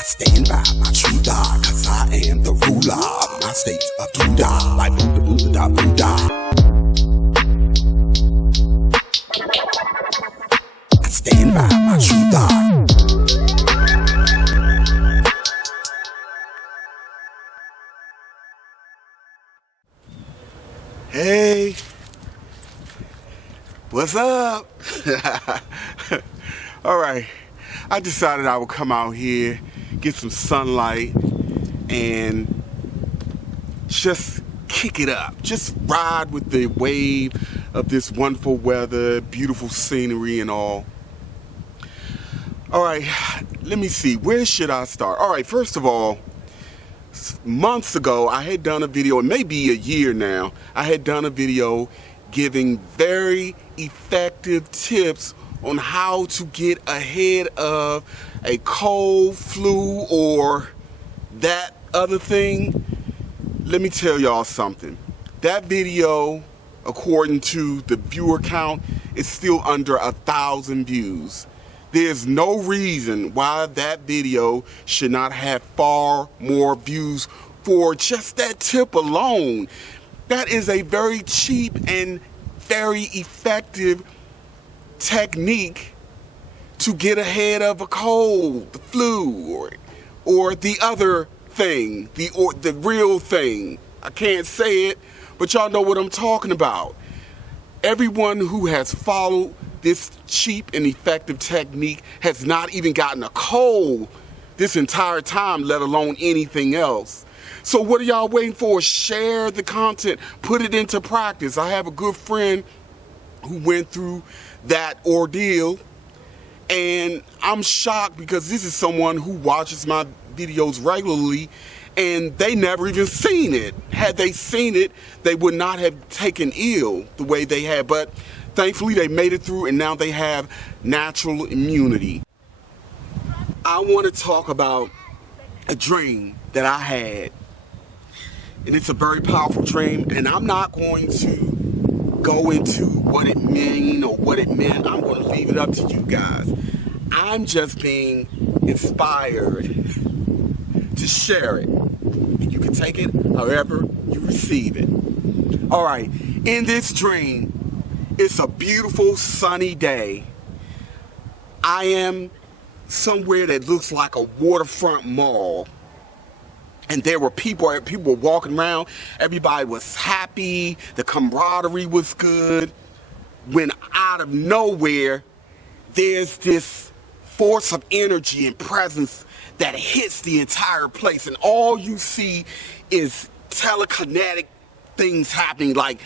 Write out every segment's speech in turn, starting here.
I stand by my true God, cause I am the ruler of my state of Buddha, like Buddha, Buddha, Buddha. I stand by my true God. Hey, what's up? All right, I decided I would come out here, get some sunlight, and just kick it up. Just ride with the wave of this wonderful weather, beautiful scenery and all. All right, let me see, where should I start? All right, first of all, months ago, I had done a video, it may be a year now, I had done a video giving very effective tips on how to get ahead of a cold, flu, or that other thing. Let me tell y'all something. That video, according to the viewer count, is still under 1,000 views. There's no reason why that video should not have far more views for just that tip alone. That is a very cheap and very effective technique to get ahead of a cold, the flu, or the other thing, the real thing. I can't say it, but y'all know what I'm talking about. Everyone who has followed this cheap and effective technique has not even gotten a cold this entire time, let alone anything else. So what are y'all waiting for? Share the content, put it into practice. I have a good friend who went through that ordeal, and I'm shocked because this is someone who watches my videos regularly and they never even seen it. Had they seen it, they would not have taken ill the way they had, but thankfully they made it through and now they have natural immunity. I want to talk about a dream that I had, and it's a very powerful dream, and I'm not going to go into what it meant or what it meant. I'm going to leave it up to you guys. I'm just being inspired to share it. You can take it however you receive it. All right, in this dream, it's a beautiful sunny day. I am somewhere that looks like a waterfront mall. And there were people were walking around. Everybody was happy. The camaraderie was good. When out of nowhere, there's this force of energy and presence that hits the entire place. And all you see is telekinetic things happening, like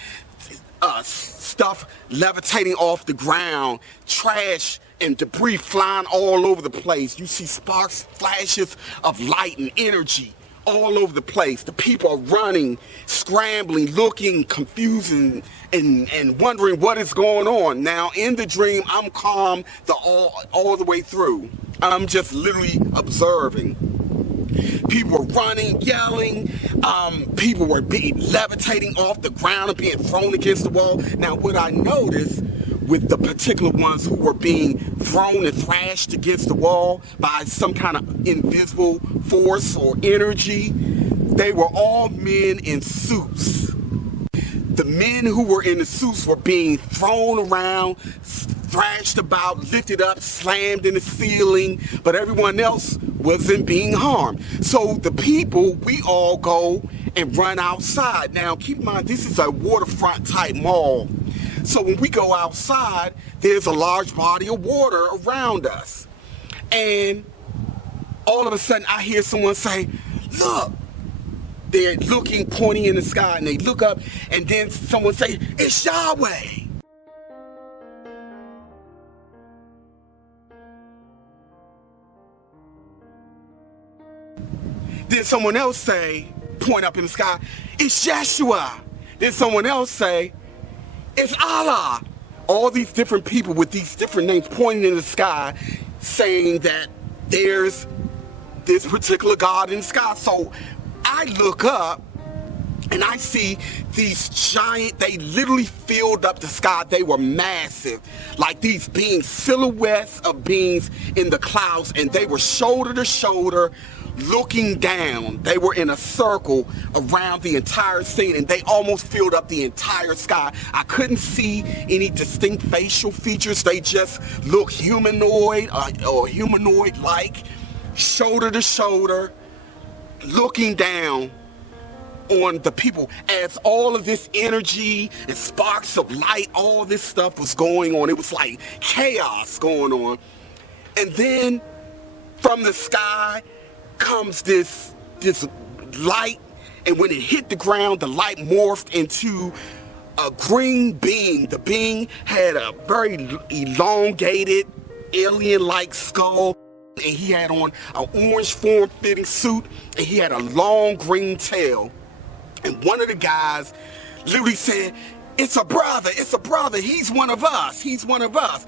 stuff levitating off the ground, trash and debris flying all over the place. You see sparks, flashes of light and energy all over the place. The people are running, scrambling, looking, confusing, and wondering what is going on. Now, in the dream, I'm calm all the way through. I'm just literally observing. People were running, yelling. People were being levitating off the ground and being thrown against the wall. Now, what I noticed with the particular ones who were being thrown and thrashed against the wall by some kind of invisible force or energy, they were all men in suits. The men who were in the suits were being thrown around, thrashed about, lifted up, slammed in the ceiling, but everyone else wasn't being harmed. So the people, we all go and run outside. Now, keep in mind, this is a waterfront type mall. So when we go outside, there's a large body of water around us. And all of a sudden, I hear someone say, look. They're looking, pointing in the sky, and they look up, and then someone say, it's Yahweh. Then someone else say, point up in the sky, it's Yeshua. Then someone else say, it's Allah. All these different people with these different names pointing in the sky, saying that there's this particular God in the sky. So I look up And I see these giant, they literally filled up the sky. They were massive, like these beings, silhouettes of beings in the clouds, and they were shoulder to shoulder looking down. They were in a circle around the entire scene, and they almost filled up the entire sky. I couldn't see any distinct facial features. They just looked humanoid or humanoid-like, shoulder to shoulder, looking down on the people, as all of this energy and sparks of light, all this stuff was going on. It was like chaos going on. And then from the sky comes this light, and when it hit the ground, the light morphed into a green being. The being had a very elongated, alien-like skull, and he had on an orange form-fitting suit, and he had a long green tail. And one of the guys literally said, "It's a brother, he's one of us, he's one of us."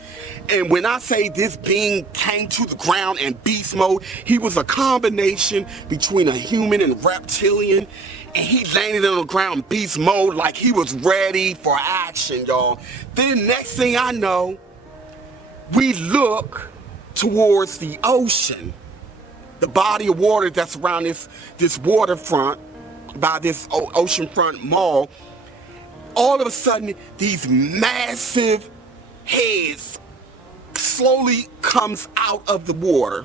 And when I say this being came to the ground in beast mode, he was a combination between a human and reptilian, and he landed on the ground in beast mode like he was ready for action, y'all. Then next thing I know, we look towards the ocean, the body of water that's around this waterfront, by this oceanfront mall. All of a sudden, these massive heads slowly comes out of the water.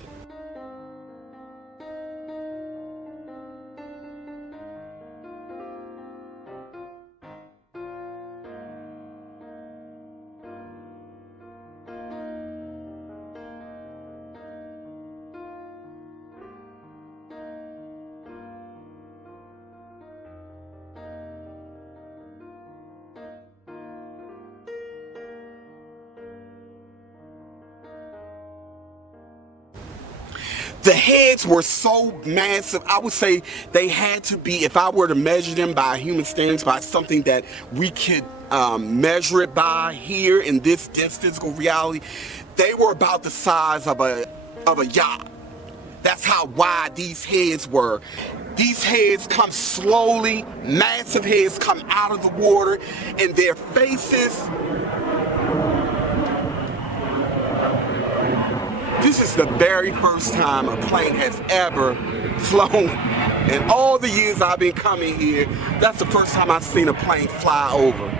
The heads were so massive, I would say they had to be, if I were to measure them by human standards, by something that we could measure it by here in this dense physical reality, they were about the size of a yacht. That's how wide these heads were. These heads come slowly, massive heads come out of the water, and their faces, this is the very first time a plane has ever flown. In all the years I've been coming here, that's the first time I've seen a plane fly over.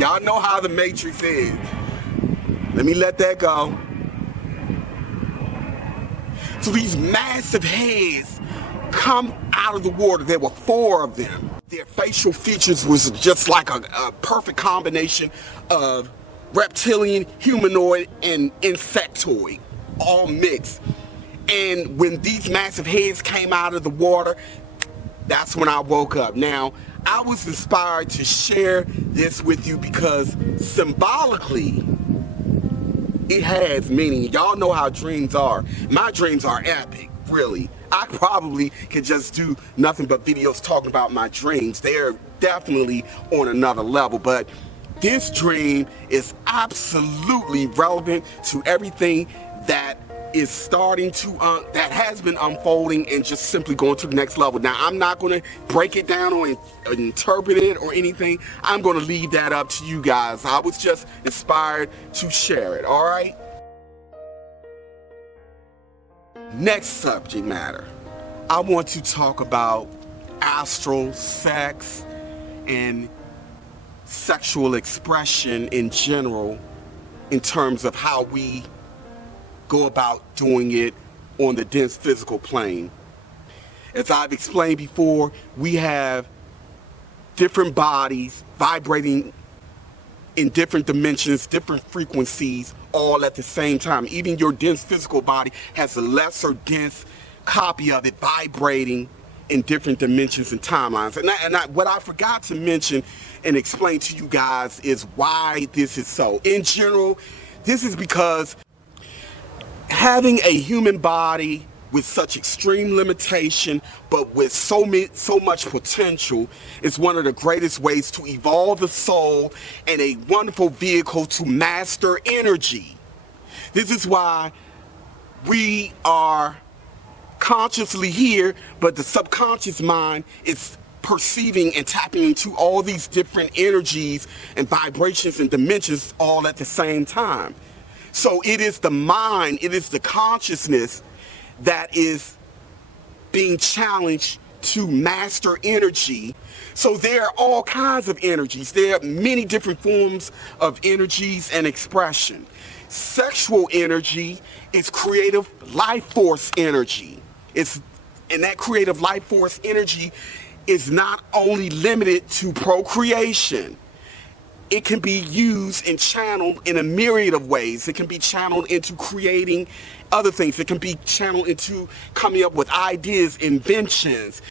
Y'all know how the Matrix is. Let me let that go. So these massive heads come out of the water. There were 4 of them. Their facial features was just like a perfect combination of reptilian, humanoid, and insectoid, all mixed. And when these massive heads came out of the water, that's when I woke up. Now, I was inspired to share this with you because symbolically, it has meaning. Y'all know how dreams are. My dreams are epic, really. I probably could just do nothing but videos talking about my dreams. They're definitely on another level, but this dream is absolutely relevant to everything that is starting to, that has been unfolding and just simply going to the next level. Now, I'm not going to break it down or interpret it or anything. I'm going to leave that up to you guys. I was just inspired to share it, all right? Next subject matter. I want to talk about astral sex and sexual expression in general, in terms of how we go about doing it on the dense physical plane. As I've explained before, we have different bodies vibrating in different dimensions, different frequencies, all at the same time. Even your dense physical body has a lesser dense copy of it vibrating in different dimensions and timelines. What I forgot to mention and explain to you guys is why this is so. In general, this is because having a human body with such extreme limitation, but with so much potential, is one of the greatest ways to evolve the soul and a wonderful vehicle to master energy. This is why we are consciously here, but the subconscious mind is perceiving and tapping into all these different energies and vibrations and dimensions all at the same time. So it is the mind, it is the consciousness that is being challenged to master energy. So there are all kinds of energies. There are many different forms of energies and expression. Sexual energy is creative life force energy. And that creative life force energy is not only limited to procreation. It can be used and channeled in a myriad of ways. It can be channeled into creating other things. It can be channeled into coming up with ideas, inventions.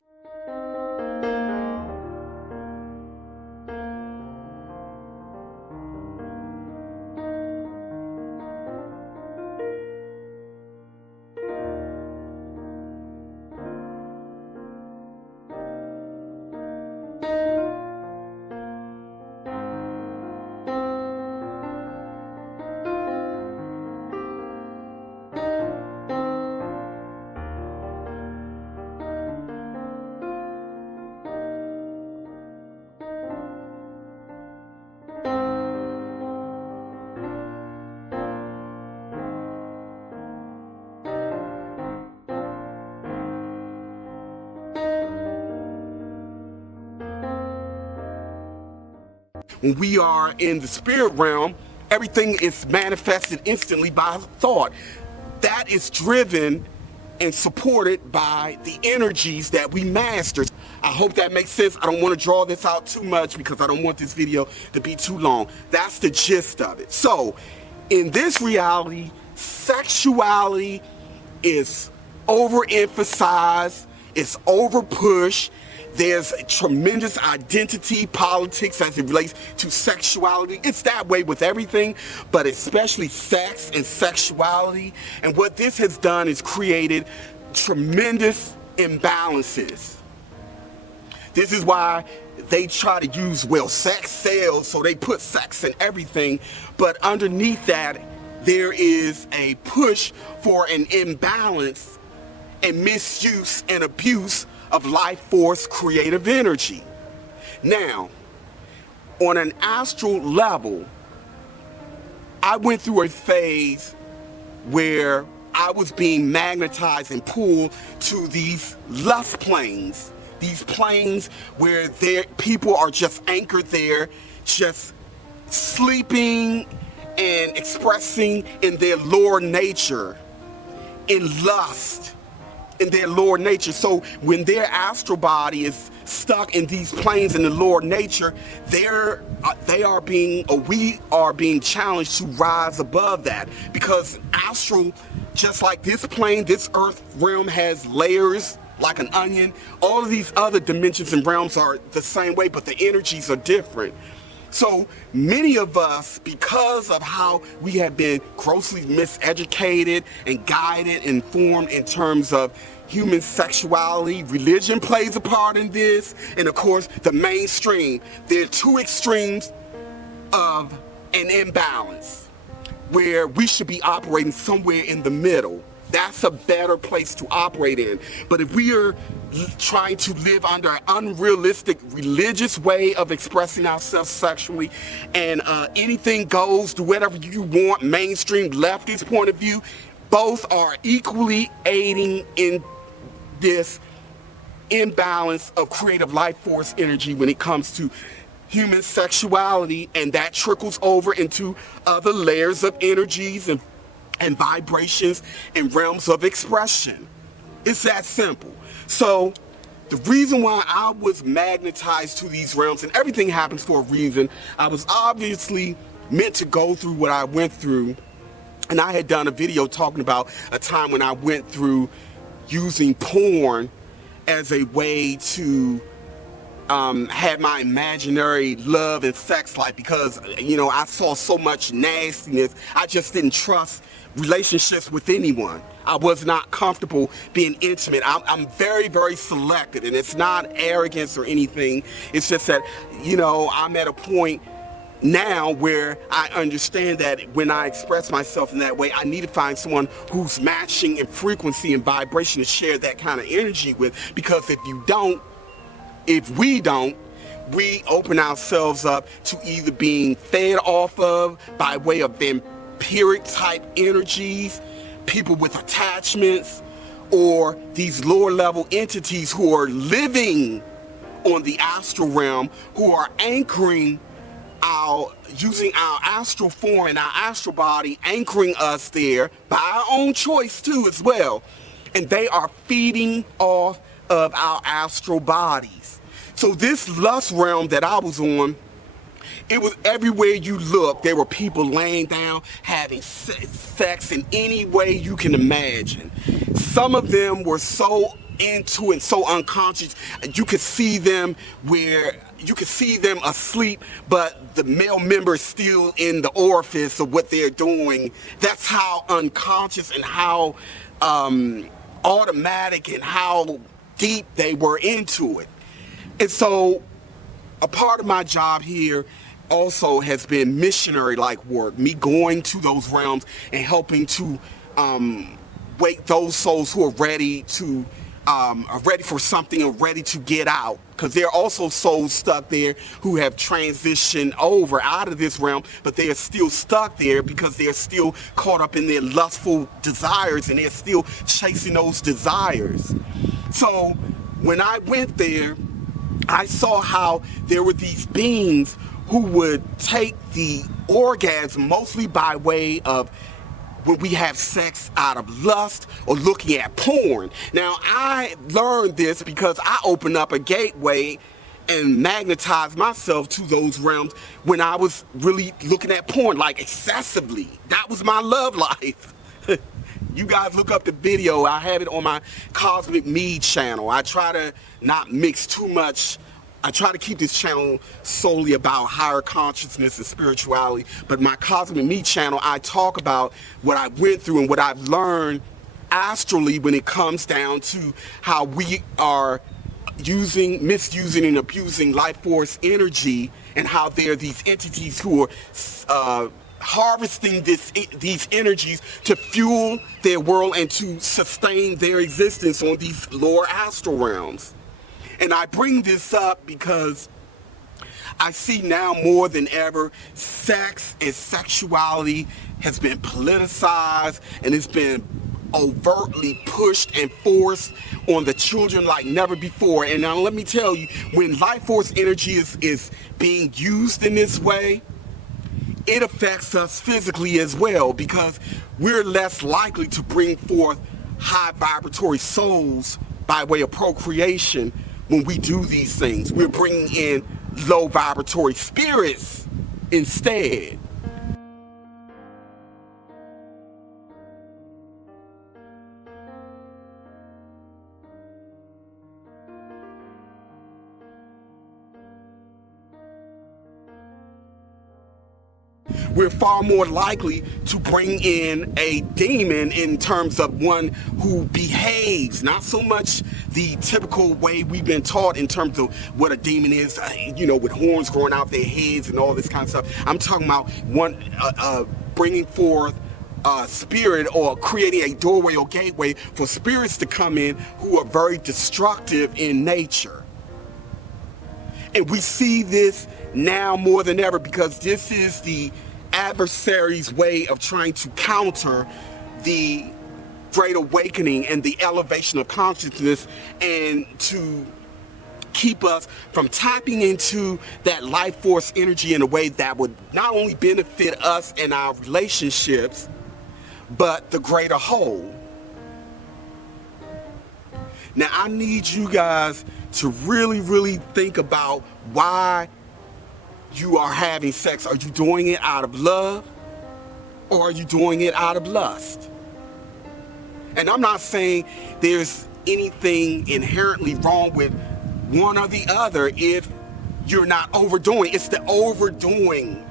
When we are in the spirit realm, everything is manifested instantly by thought. That is driven and supported by the energies that we master. I hope that makes sense. I don't want to draw this out too much because I don't want this video to be too long. That's the gist of it. So, in this reality, sexuality is overemphasized, it's overpushed. There's tremendous identity politics as it relates to sexuality. It's that way with everything, but especially sex and sexuality. And what this has done is created tremendous imbalances. This is why they try to use, well, sex sells, so they put sex in everything. But underneath that, there is a push for an imbalance and misuse and abuse of life force creative energy. Now, on an astral level, I went through a phase where I was being magnetized and pulled to these lust planes, these planes where people are just anchored there, just sleeping and expressing in their lower nature, in lust, in their lower nature. So when their astral body is stuck in these planes in the lower nature, we are being challenged to rise above that, because astral, just like this plane, this earth realm, has layers like an onion. All of these other dimensions and realms are the same way, but the energies are different. So many of us, because of how we have been grossly miseducated and guided and informed in terms of human sexuality, religion plays a part in this, and of course the mainstream. There are two extremes of an imbalance where we should be operating somewhere in the middle. That's a better place to operate in. But if we are trying to live under an unrealistic religious way of expressing ourselves sexually, and anything goes, do whatever you want, mainstream leftist point of view, both are equally aiding in this imbalance of creative life force energy when it comes to human sexuality, and that trickles over into other layers of energies and vibrations and realms of expression. It's that simple. So the reason why I was magnetized to these realms, and everything happens for a reason, I was obviously meant to go through what I went through. And I had done a video talking about a time when I went through using porn as a way to have my imaginary love and sex life, because, you know, I saw so much nastiness. I just didn't trust relationships with anyone. I was not comfortable being intimate. I'm very, very selective, and it's not arrogance or anything. It's just that, you know, I'm at a point now where I understand that when I express myself in that way, I need to find someone who's matching in frequency and vibration to share that kind of energy with, because if you don't, if we don't, we open ourselves up to either being fed off of by way of vampiric type energies, people with attachments, or these lower level entities who are living on the astral realm, who are anchoring using our astral form and our astral body, anchoring us there by our own choice too as well. And they are feeding off of our astral bodies. So this lust realm that I was on, it was everywhere you look. There were people laying down, having sex in any way you can imagine. Some of them were so into it, so unconscious, you could see them asleep, but the male member is still in the orifice of what they're doing. That's how unconscious and how automatic and how deep they were into it. And so a part of my job here also has been missionary-like work, me going to those realms and helping to wake those souls who are ready for something and ready to get out. Because there are also souls stuck there who have transitioned over out of this realm, but they are still stuck there because they're still caught up in their lustful desires and they're still chasing those desires. So when I went there, I saw how there were these beings who would take the orgasm mostly by way of when we have sex out of lust or looking at porn. Now, I learned this because I opened up a gateway and magnetized myself to those realms when I was really looking at porn, like excessively. That was my love life. You guys look up the video. I have it on my Cosmic Me channel. I try to not mix too much. I try to keep this channel solely about higher consciousness and spirituality, but my Cosmic Me channel, I talk about what I went through and what I've learned astrally when it comes down to how we are misusing and abusing life force energy, and how there are these entities who are harvesting these energies to fuel their world and to sustain their existence on these lower astral realms. And I bring this up because I see now more than ever, sex and sexuality has been politicized and it's been overtly pushed and forced on the children like never before. And now let me tell you, when life force energy is being used in this way, it affects us physically as well, because we're less likely to bring forth high vibratory souls by way of procreation. When we do these things, we're bringing in low vibratory spirits instead. We're far more likely to bring in a demon in terms of one who behaves, not so much the typical way we've been taught in terms of what a demon is, with horns growing out their heads and all this kind of stuff. I'm talking about one bringing forth spirit, or creating a doorway or gateway for spirits to come in who are very destructive in nature. And we see this now more than ever because this is the adversary's way of trying to counter the Great Awakening and the elevation of consciousness, and to keep us from tapping into that life force energy in a way that would not only benefit us and our relationships, but the greater whole. Now, I need you guys to really, really think about why you are having sex. Are you doing it out of love, or are you doing it out of lust? And I'm not saying there's anything inherently wrong with one or the other if you're not overdoing. It's the overdoing,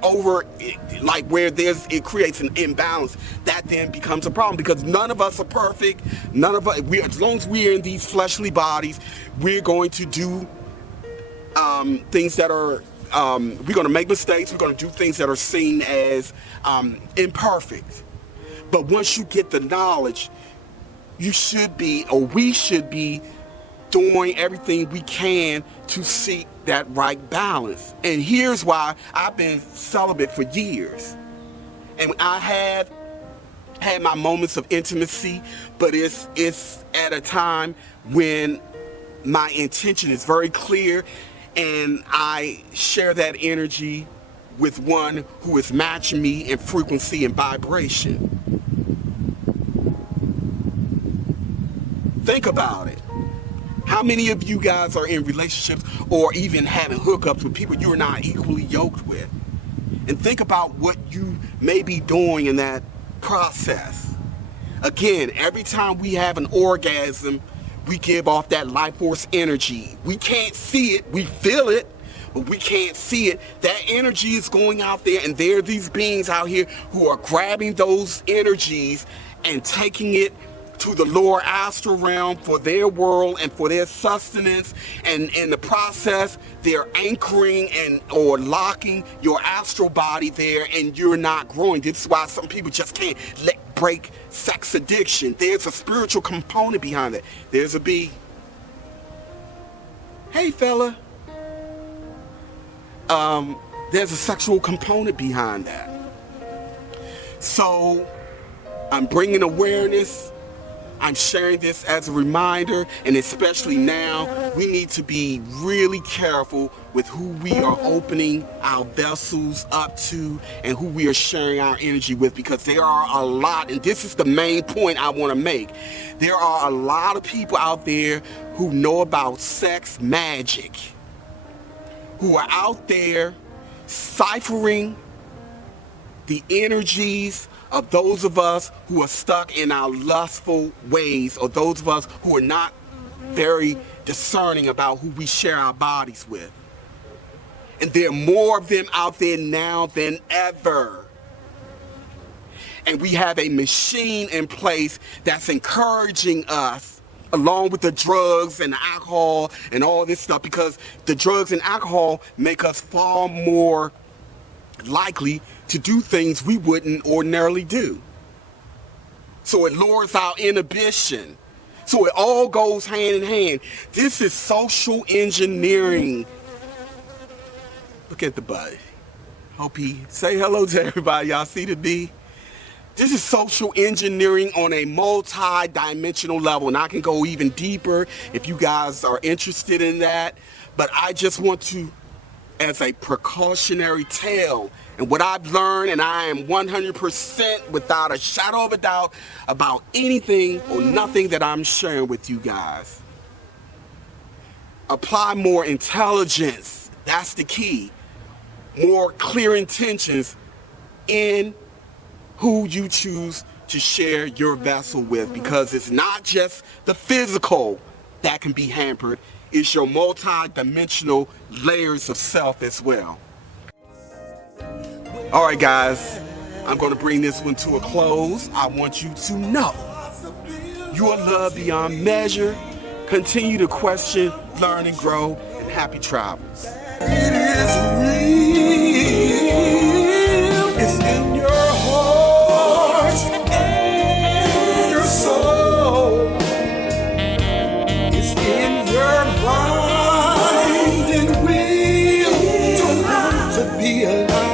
like where it creates an imbalance that then becomes a problem, because none of us are perfect. None of us, as long as we're in these fleshly bodies, we're going to do things that are, we're going to make mistakes. We're going to do things that are seen as imperfect. But once you get the knowledge, you should be, or we should be, doing everything we can to seek that right balance. And here's why I've been celibate for years. And I have had my moments of intimacy, but it's at a time when my intention is very clear, and I share that energy with one who is matching me in frequency and vibration. Think about it. How many of you guys are in relationships or even having hookups with people you're not equally yoked with? And think about what you may be doing in that process. Again, every time we have an orgasm, we give off that life force energy. We can't see it, we feel it, but we can't see it. That energy is going out there, and there are these beings out here who are grabbing those energies and taking it to the lower astral realm for their world and for their sustenance, and in the process they're anchoring and or locking your astral body there, and you're not growing. This is why some people just can't break sex addiction. There's a spiritual component behind it. There's a bee. Hey fella. There's a sexual component behind that. So I'm bringing awareness. I'm sharing this as a reminder, and especially now, we need to be really careful with who we are opening our vessels up to and who we are sharing our energy with, because there are a lot, and this is the main point I want to make. There are a lot of people out there who know about sex magic, who are out there ciphering the energies of those of us who are stuck in our lustful ways, or those of us who are not very discerning about who we share our bodies with. And there are more of them out there now than ever. And we have a machine in place that's encouraging us, along with the drugs and the alcohol and all this stuff, because the drugs and alcohol make us far more likely to do things we wouldn't ordinarily do. So it lowers our inhibition. So it all goes hand in hand. This is social engineering. Look at the bud. Hope he say hello to everybody. Y'all see the bee? This is social engineering on a multi-dimensional level, and I can go even deeper if you guys are interested in that. But I just want to, as a precautionary tale, and what I've learned, and I am 100% without a shadow of a doubt about anything or nothing that I'm sharing with you guys. Apply more intelligence. That's the key. More clear intentions in who you choose to share your vessel with, because it's not just the physical that can be hampered, it's your multi-dimensional layers of self as well. All right, guys, I'm going to bring this one to a close. I want you to know you are loved beyond measure. Continue to question, learn, and grow, and happy travels. It is real. It's in your heart and your soul. It's in your mind and will to learn to be alive.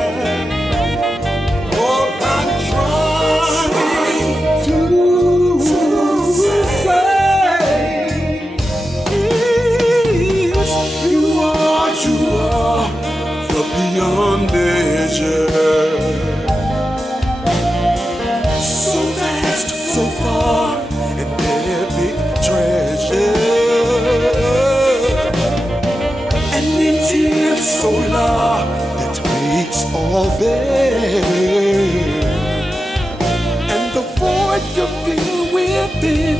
Beyond measure, so vast, so far, and epic treasure, an intense solar that makes all there, and the void you feel within